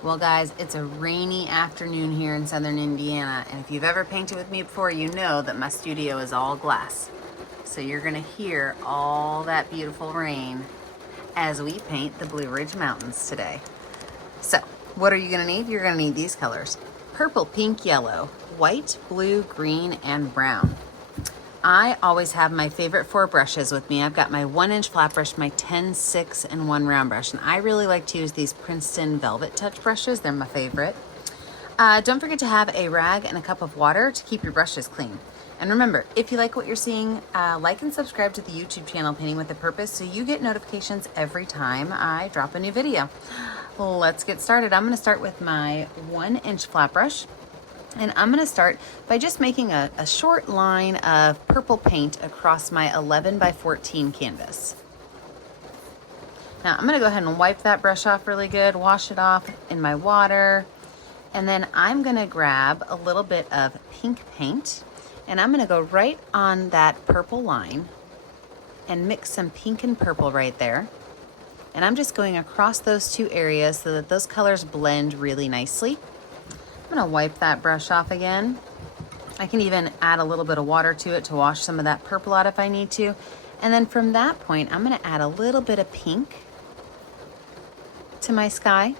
Well guys, it's a rainy afternoon here in southern Indiana, and if you've ever painted with me before, you know that my studio is all glass. So you're gonna hear all that beautiful rain as we paint the Blue Ridge Mountains today. So, what are you gonna need? You're gonna need these colors: purple, pink, yellow, white, blue, green, and brown. I always have my favorite 4 brushes with me. I've got my 1-inch flat brush, my 10, 6, and 1 round brush. And I really like to use these Princeton Velvet Touch brushes. They're my favorite. Don't forget to have a rag and a cup of water to keep your brushes clean. And remember, if you like what you're seeing, like and subscribe to the YouTube channel Painting with a Purpose so you get notifications every time I drop a new video. Let's get started. I'm going to start with my 1-inch flat brush. And I'm going to start by just making a short line of purple paint across my 11 by 14 canvas. Now I'm going to go ahead and wipe that brush off really good, wash it off in my water, and then I'm going to grab a little bit of pink paint and I'm going to go right on that purple line and mix some pink and purple right there. And I'm just going across those 2 areas so that those colors blend really nicely. I'm gonna wipe that brush off again. I can even add a little bit of water to it to wash some of that purple out if I need to. And then from that point, I'm gonna add a little bit of pink to my sky.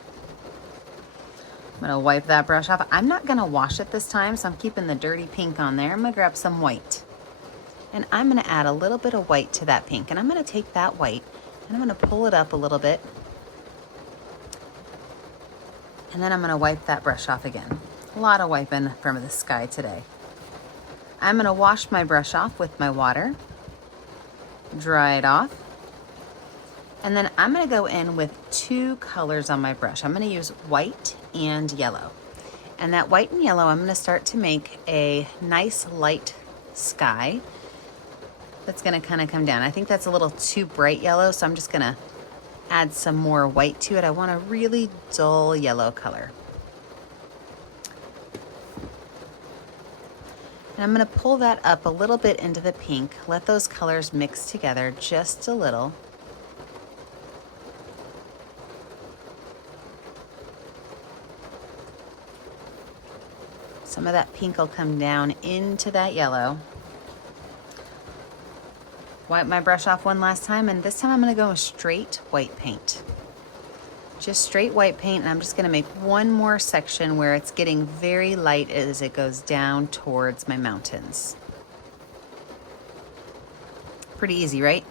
I'm gonna wipe that brush off. I'm not gonna wash it this time, so I'm keeping the dirty pink on there. I'm gonna grab some white. And I'm gonna add a little bit of white to that pink. And I'm gonna take that white and I'm gonna pull it up a little bit. And then I'm going to wipe that brush off again. A lot of wiping from the sky today. I'm going to wash my brush off with my water, dry it off, and then I'm going to go in with 2 colors on my brush. I'm going to use white and yellow. And that white and yellow, I'm going to start to make a nice light sky that's going to kind of come down. I think that's a little too bright yellow, so I'm just going to add some more white to it. I want a really dull yellow color. And I'm going to pull that up a little bit into the pink, let those colors mix together just a little. Some of that pink will come down into that yellow. Wipe my brush off one last time, and this time I'm going to go with straight white paint. Just straight white paint, and I'm just going to make one more section where it's getting very light as it goes down towards my mountains. Pretty easy, right?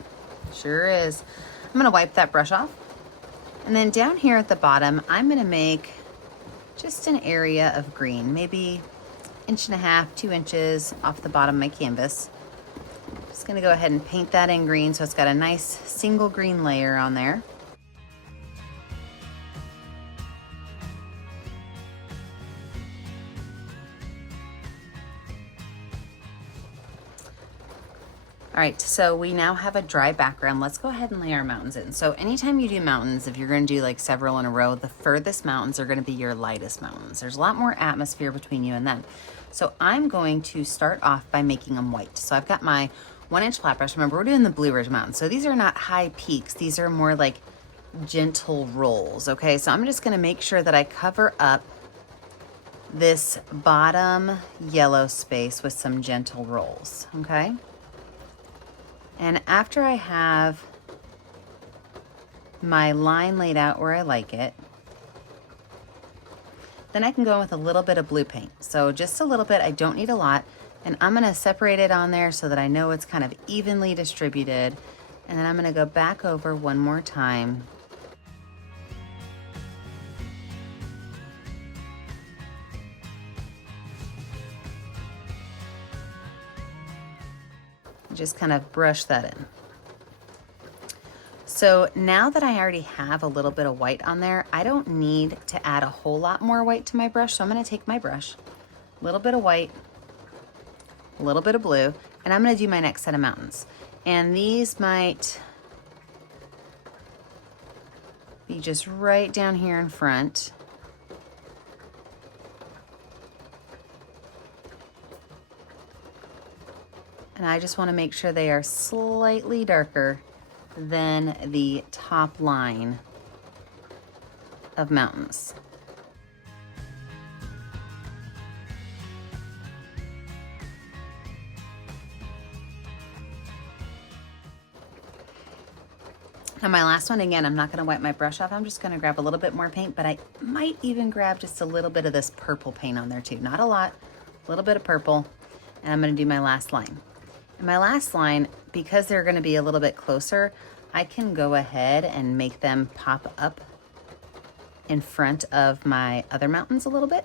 Sure is. I'm going to wipe that brush off. And then down here at the bottom, I'm going to make just an area of green, maybe 1.5 to 2 inches off the bottom of my canvas. Just gonna go ahead and paint that in green so it's got a nice single green layer on there. All right, so we now have a dry background. Let's go ahead and lay our mountains in. So anytime you do mountains, if you're gonna do like several in a row, the furthest mountains are gonna be your lightest mountains. There's a lot more atmosphere between you and them. So I'm going to start off by making them white. So I've got my 1-inch flat brush. Remember, we're doing the Blue Ridge Mountains. So these are not high peaks. These are more like gentle rolls, okay? So I'm just gonna make sure that I cover up this bottom yellow space with some gentle rolls, okay? And after I have my line laid out where I like it, then I can go with a little bit of blue paint. So just a little bit, I don't need a lot. And I'm gonna separate it on there so that I know it's kind of evenly distributed. And then I'm gonna go back over one more time. Just kind of brush that in. So now that I already have a little bit of white on there, I don't need to add a whole lot more white to my brush. So I'm gonna take my brush, a little bit of white, a little bit of blue, and I'm gonna do my next set of mountains. And these might be just right down here in front. And I just wanna make sure they are slightly darker than the top line of mountains. Now my last one, again, I'm not gonna wipe my brush off. I'm just gonna grab a little bit more paint, but I might even grab just a little bit of this purple paint on there too. Not a lot, a little bit of purple. And I'm gonna do my last line. And my last line, because they're gonna be a little bit closer, I can go ahead and make them pop up in front of my other mountains a little bit.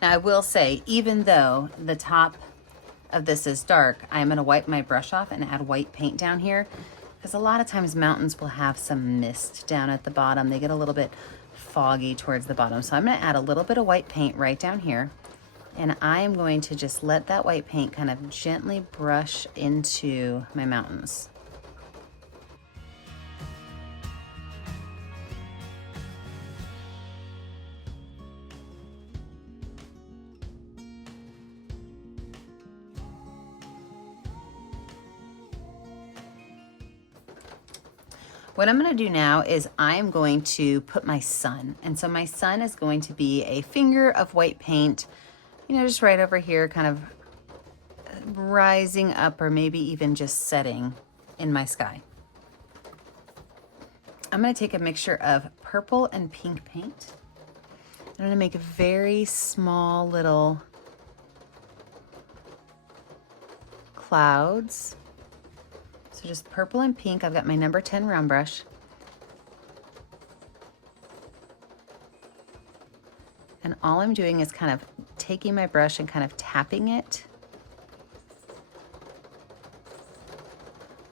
Now I will say, even though the top of this is dark, I'm gonna wipe my brush off and add white paint down here, because a lot of times mountains will have some mist down at the bottom. They get a little bit foggy towards the bottom. So I'm gonna add a little bit of white paint right down here, and I am going to just let that white paint kind of gently brush into my mountains. What I'm gonna do now is I'm going to put my sun. And so my sun is going to be a finger of white paint, you know, just right over here, kind of rising up or maybe even just setting in my sky. I'm gonna take a mixture of purple and pink paint. I'm gonna make very small little clouds. So just purple and pink. I've got my number 10 round brush. And all I'm doing is kind of taking my brush and kind of tapping it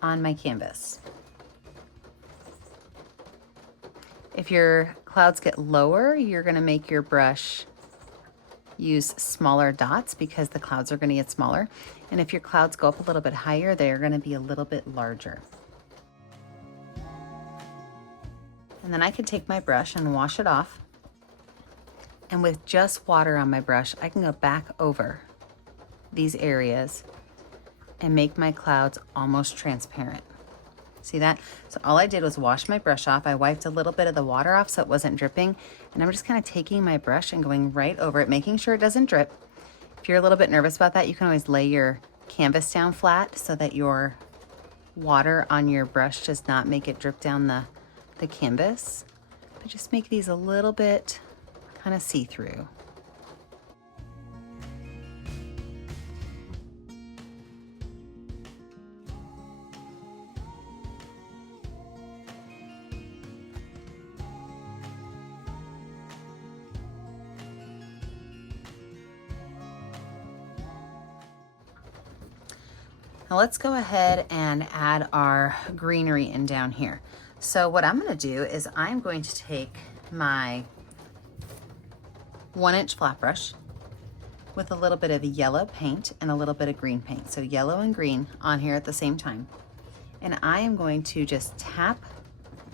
on my canvas. If your clouds get lower, you're gonna make your brush use smaller dots because the clouds are gonna get smaller. And if your clouds go up a little bit higher, they're gonna be a little bit larger. And then I can take my brush and wash it off. And with just water on my brush, I can go back over these areas and make my clouds almost transparent. See that? So all I did was wash my brush off. I wiped a little bit of the water off so it wasn't dripping. And I'm just kind of taking my brush and going right over it, making sure it doesn't drip. If you're a little bit nervous about that, you can always lay your canvas down flat so that your water on your brush does not make it drip down the canvas. But just make these a little bit kind of see-through. Now let's go ahead and add our greenery in down here. So what I'm going to do is I'm going to take my 1-inch flat brush with a little bit of yellow paint and a little bit of green paint. So yellow and green on here at the same time. And I am going to just tap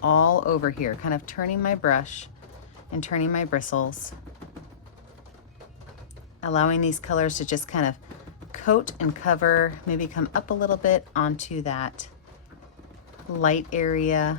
all over here, kind of turning my brush and turning my bristles, allowing these colors to just kind of coat and cover, maybe come up a little bit onto that light area.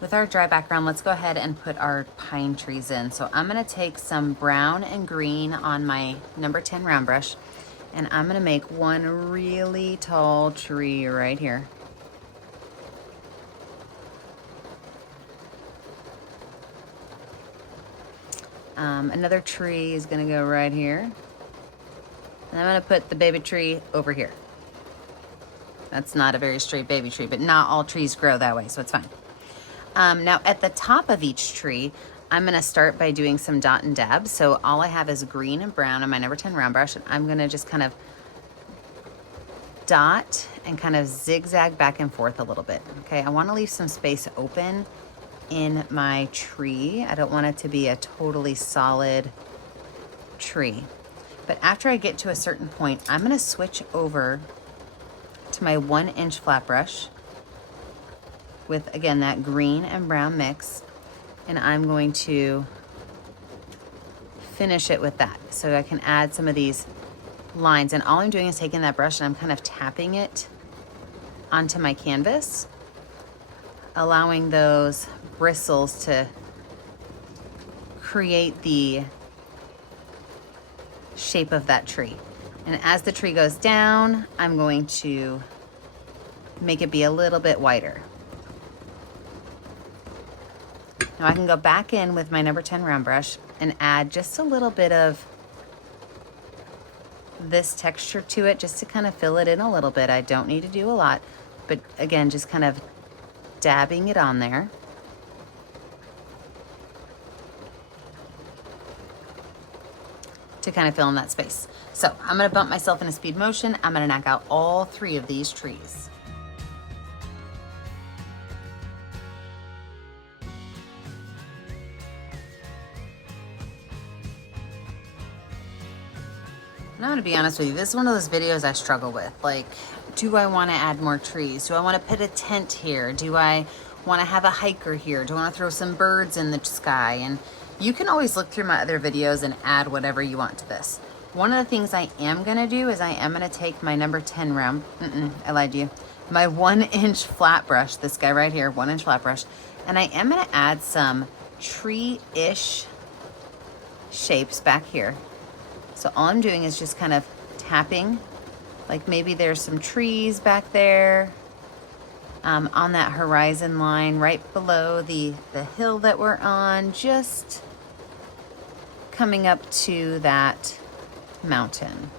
With our dry background, let's go ahead and put our pine trees in. So I'm gonna take some brown and green on my number 10 round brush, and I'm gonna make one really tall tree right here. Another tree is gonna go right here. And I'm gonna put the baby tree over here. That's not a very straight baby tree, but not all trees grow that way, so it's fine. Now at the top of each tree, I'm gonna start by doing some dot and dab. So all I have is green and brown on my number 10 round brush, and I'm gonna just kind of dot and kind of zigzag back and forth a little bit. Okay, I wanna leave some space open in my tree. I don't want it to be a totally solid tree. But after I get to a certain point, I'm gonna switch over to my 1-inch flat brush with, again, that green and brown mix, and I'm going to finish it with that. So I can add some of these lines, and all I'm doing is taking that brush and I'm kind of tapping it onto my canvas, allowing those bristles to create the shape of that tree. And as the tree goes down, I'm going to make it be a little bit wider. Now I can go back in with my number 10 round brush and add just a little bit of this texture to it, just to kind of fill it in a little bit. I don't need to do a lot, but again, just kind of dabbing it on there. To kind of fill in that space. So I'm gonna bump myself in a speed motion. I'm gonna knock out all 3 of these trees. And I'm gonna be honest with you, this is one of those videos I struggle with. Like, do I wanna add more trees? Do I wanna put a tent here? Do I wanna have a hiker here? Do I wanna throw some birds in the sky? And you can always look through my other videos and add whatever you want to this. One of the things I am gonna do is I am gonna take my number 10 round, I lied to you, my 1-inch flat brush, this guy right here, 1-inch flat brush, and I am gonna add some tree-ish shapes back here. So all I'm doing is just kind of tapping, like maybe there's some trees back there on that horizon line right below the hill that we're on, just coming up to that mountain.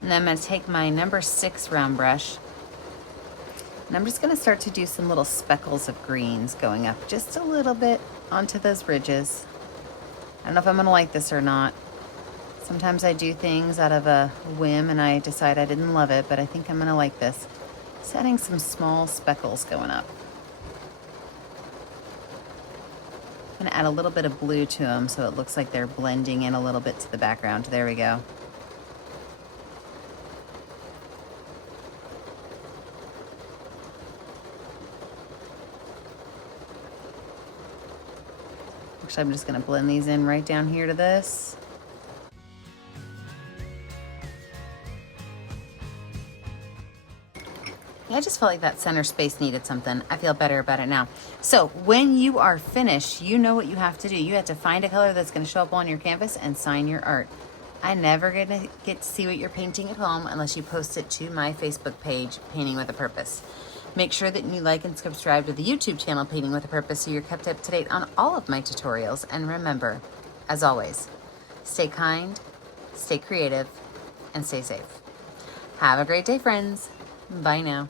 And then I'm gonna take my number 6 round brush, and I'm just gonna start to do some little speckles of greens going up just a little bit onto those ridges. I don't know if I'm gonna like this or not. Sometimes I do things out of a whim and I decide I didn't love it, but I think I'm gonna like this. Just adding some small speckles going up. I'm gonna add a little bit of blue to them so it looks like they're blending in a little bit to the background. There we go. Actually, I'm just gonna blend these in right down here to this. I just felt like that center space needed something. I feel better about it now. So when you are finished, you know what you have to do. You have to find a color that's gonna show up on your canvas and sign your art. I never gonna get to see what you're painting at home unless you post it to my Facebook page, Painting with a Purpose. Make sure that you like and subscribe to the YouTube channel, Painting with a Purpose, so you're kept up to date on all of my tutorials. And remember, as always, stay kind, stay creative, and stay safe. Have a great day, friends. Bye now.